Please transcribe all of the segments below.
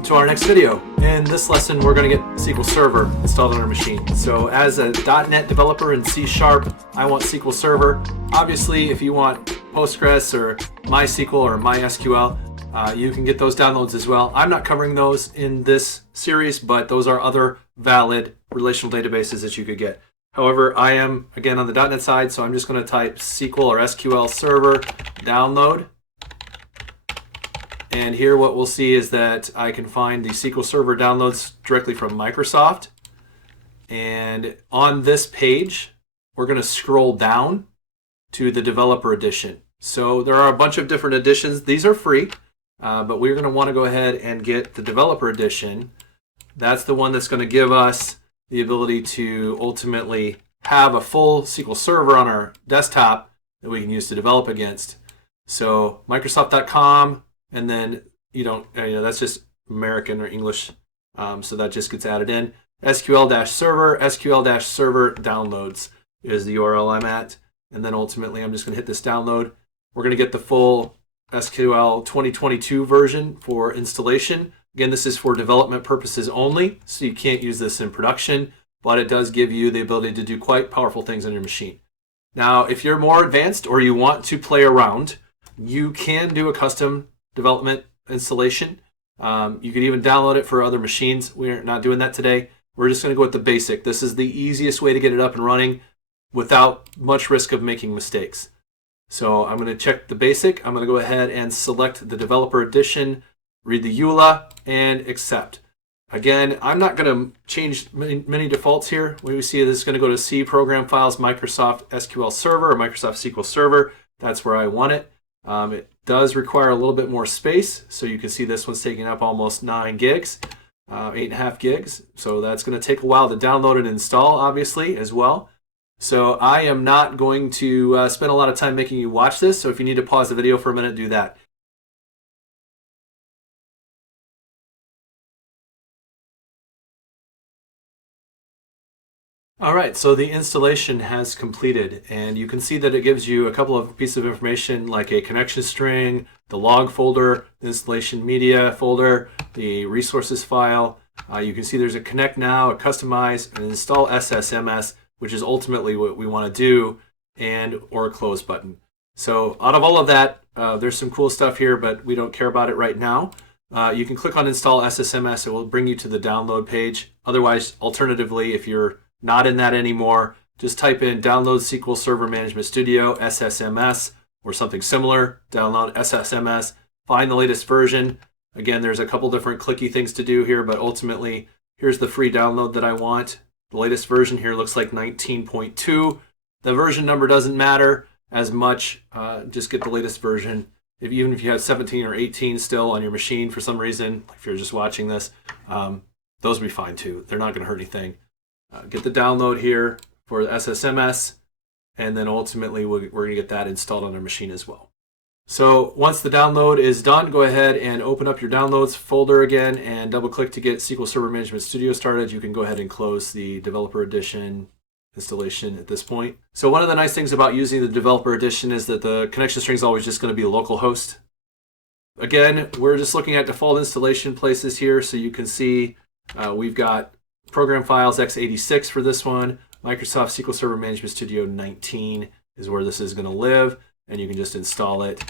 Welcome to our next video. In this lesson, we're going to get SQL Server installed on our machine. So as a .NET developer in C#, I want SQL Server. Obviously, if you want Postgres or MySQL or MySQL, you can get those downloads as well. I'm not covering those in this series, but those are other valid relational databases that you could get. However, I am, again, on the .NET side, so I'm just going to type SQL or SQL Server download. And here what we'll see is that I can find the SQL Server downloads directly from Microsoft. And on this page, we're going to scroll down to the Developer Edition. So there are a bunch of different editions. These are free, but we're going to want to go ahead and get the Developer Edition. That's the one that's going to give us the ability to ultimately have a full SQL Server on our desktop that we can use to develop against. So Microsoft.com. And then, that's just American or English, so that just gets added in. SQL-server, SQL-server downloads is the URL I'm at. And then ultimately, I'm just going to hit this download. We're going to get the full SQL 2022 version for installation. Again, this is for development purposes only, so you can't use this in production, but it does give you the ability to do quite powerful things on your machine. Now, if you're more advanced or you want to play around, you can do a custom development installation. You could even download it for other machines. We're not doing that today. We're just going to go with the basic. This is the easiest way to get it up and running without much risk of making mistakes. So I'm going to check the basic. I'm going to go ahead and select the Developer Edition, read the EULA, and accept. Again, I'm not going to change many defaults here. What we see is it's going to go to C Program Files, Microsoft SQL Server, or Microsoft SQL Server. That's where I want it. It does require a little bit more space, so you can see this one's taking up almost 9 gigs, 8.5 gigs. So that's going to take a while to download and install, obviously, as well. So I am not going to spend a lot of time making you watch this, so if you need to pause the video for a minute, do that. All right, so the installation has completed, and you can see that it gives you a couple of pieces of information like a connection string, the log folder, the installation media folder, the resources file. You can see there's a connect now, a customize, and install SSMS, which is ultimately what we want to do, and or a close button. So out of all of that, there's some cool stuff here, but we don't care about it right now. You can click on install SSMS. It will bring you to the download page. Otherwise, alternatively, if you're not in that anymore, just type in download SQL Server Management Studio, SSMS, or something similar. Download SSMS, find the latest version. Again, there's a couple different clicky things to do here, but ultimately, here's the free download that I want. The latest version here looks like 19.2. The version number doesn't matter as much. Just get the latest version. Even if you have 17 or 18 still on your machine for some reason, if you're just watching this, those will be fine too. They're not going to hurt anything. Get the download here for the SSMS, and then ultimately we're going to get that installed on our machine as well. So once the download is done, go ahead and open up your downloads folder again and double click to get SQL Server Management Studio started. You can go ahead and close the Developer Edition installation at this point. So one of the nice things about using the Developer Edition is that the connection string is always just going to be localhost. Again, we're just looking at default installation places here, so you can see we've got Program Files x86 for this one. Microsoft SQL Server Management Studio 19 is where this is going to live, and you can just install it.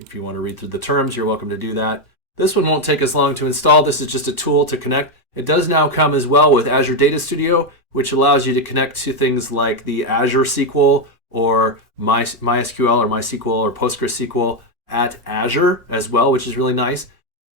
If you want to read through the terms, you're welcome to do that. This one won't take as long to install. This is just a tool to connect. It does now come as well with Azure Data Studio, which allows you to connect to things like the Azure SQL or MySQL or MySQL or PostgreSQL at Azure as well, which is really nice.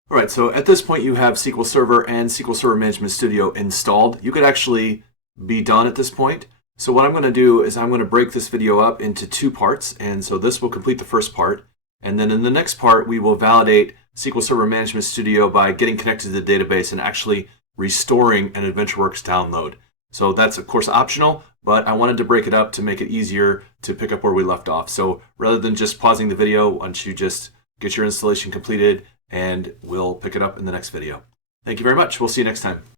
All right, so at this point you have SQL Server and SQL Server Management Studio installed. You could actually be done at this point. So what I'm going to do is I'm going to break this video up into 2 parts, and so this will complete the first part. And then in the next part, we will validate SQL Server Management Studio by getting connected to the database and actually restoring an AdventureWorks download. So that's, of course, optional, but I wanted to break it up to make it easier to pick up where we left off. So rather than just pausing the video, why don't you just get your installation completed, and we'll pick it up in the next video. Thank you very much. We'll see you next time.